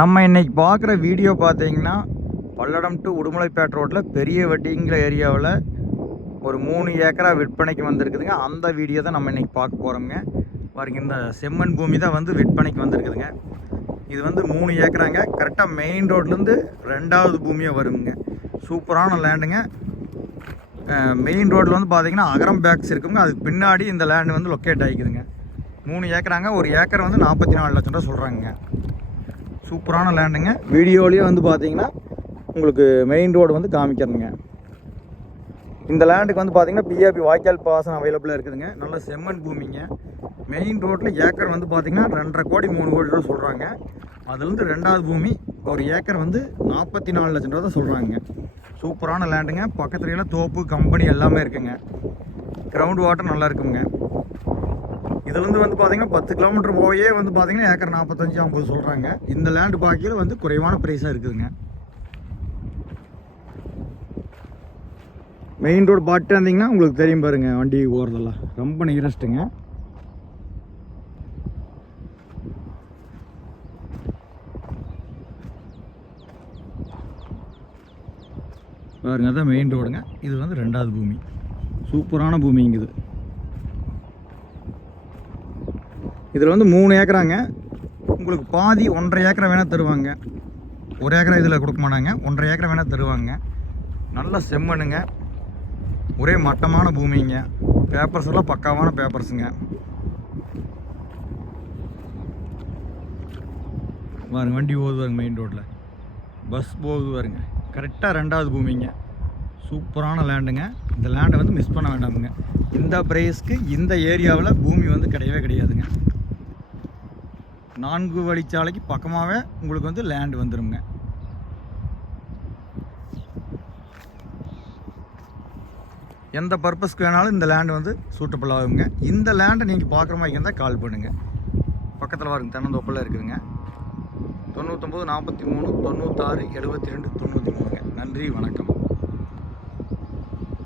நம்ம இன்றைக்கி பார்க்குற வீடியோ பார்த்தீங்கன்னா பல்லடம் டு உடுமலைப்பேட் ரோட்டில் பெரிய வெட்டிங்கிற ஏரியாவில் ஒரு மூணு ஏக்கரா விற்பனைக்கு வந்திருக்குதுங்க. அந்த வீடியோ தான் நம்ம இன்றைக்கி பார்க்க போகிறோங்க பாருங்க இந்த செம்மண் பூமி தான் வந்து விற்பனைக்கு வந்திருக்குதுங்க. இது வந்து மூணு ஏக்கராங்க. கரெக்டாக மெயின் ரோட்லேருந்து ரெண்டாவது பூமியாக வருங்க. சூப்பரான லேண்டுங்க மெயின் ரோட்டில் வந்து பார்த்திங்கன்னா அகரம் பேக்ஸ் இருக்குங்க. அதுக்கு பின்னாடி இந்த லேண்டு வந்து லொக்கேட் ஆகிக்குதுங்க மூணு ஏக்கராங்க. ஒரு ஏக்கர் வந்து நாற்பத்தி நாலு லட்சம் ரூபா சொல்கிறாங்க சூப்பரான லேண்டுங்க வீடியோலேயே வந்து பார்த்தீங்கன்னா உங்களுக்கு மெயின் ரோடு வந்து காமிக்கிறதுங்க இந்த லேண்டுக்கு வந்து பார்த்தீங்கன்னா பிஏபி வாய்க்கால் பாசனம் அவைலபிளாக இருக்குதுங்க. நல்ல செம்மண் பூமிங்க. மெயின் ரோட்டில் ஏக்கர் வந்து பார்த்தீங்கன்னா ரெண்டரை கோடி மூணு கோடி ரூபா சொல்கிறாங்க அதுலேருந்து ரெண்டாவது பூமி ஒரு ஏக்கர் வந்து நாற்பத்தி நாலு லட்சம் ரூபா தான் சொல்கிறாங்க சூப்பரான லேண்டுங்க பக்கத்துலலாம் தோப்பு கம்பெனி எல்லாமே இருக்குங்க. கிரவுண்ட் வாட்டர் நல்லா இருக்குங்க. இதுலேருந்து வந்து பார்த்தீங்கன்னா பத்து கிலோமீட்டர் போயே வந்து பார்த்தீங்கன்னா ஏக்கர் நாற்பத்தஞ்சு ஐம்பது சொல்கிறாங்க இந்த லேண்டு பாக்கியில் வந்து குறைவான ப்ரைஸாக இருக்குதுங்க. மெயின் ரோடு பாட்டு இருந்தீங்கன்னா உங்களுக்கு தெரியும் பாருங்க வண்டி ஓடுறதெல்லாம். ரொம்ப நியரஸ்ட்டுங்க பாருங்க அதான் மெயின் ரோடுங்க இது வந்து ரெண்டாவது பூமி. சூப்பரான பூமிங்க இது. இதில் வந்து மூணு ஏக்கராங்க. உங்களுக்கு பாதி ஒன்றரை ஏக்கரை வேணால் தருவாங்க. ஒரு ஏக்கரா இதில் கொடுக்க மாட்டாங்க. ஒன்றரை ஏக்கரை வேணால் தருவாங்க. நல்ல செம்மண்ணுங்க. ஒரே மட்டமான பூமிங்க. பேப்பர்ஸ் எல்லாம் பக்காவான பேப்பர்ஸுங்க பாருங்க வண்டி போகுது மெயின் ரோட்டில் பஸ் போகுது பாருங்க கரெக்டாக ரெண்டாவது பூமிங்க. சூப்பரான லேண்டுங்க இந்த லேண்டை வந்து மிஸ் பண்ண வேண்டாமுங்க. இந்த ப்ரைஸ்க்கு இந்த ஏரியாவில் பூமி வந்து கிடையவே கிடையாதுங்க. நான்கு வழிச்சாலைக்கு பக்கமாகவே உங்களுக்கு வந்து லேண்ட் வந்துருங்க. எந்த பர்பஸ்க்கு வேணாலும் இந்த லேண்டு வந்து சூட்டபிள் ஆகுங்க இந்த லேண்டை நீங்கள் பார்க்குற மாதிரி இருந்தால் கால் பண்ணுங்கள் பக்கத்தில் வருங்க தென்னந்தோப்பில் இருக்குதுங்க. தொண்ணூற்றொம்பது நாற்பத்தி மூணு தொண்ணூத்தாறு எழுபத்தி ரெண்டு தொண்ணூற்றி மூணுங்க. நன்றி வணக்கம்.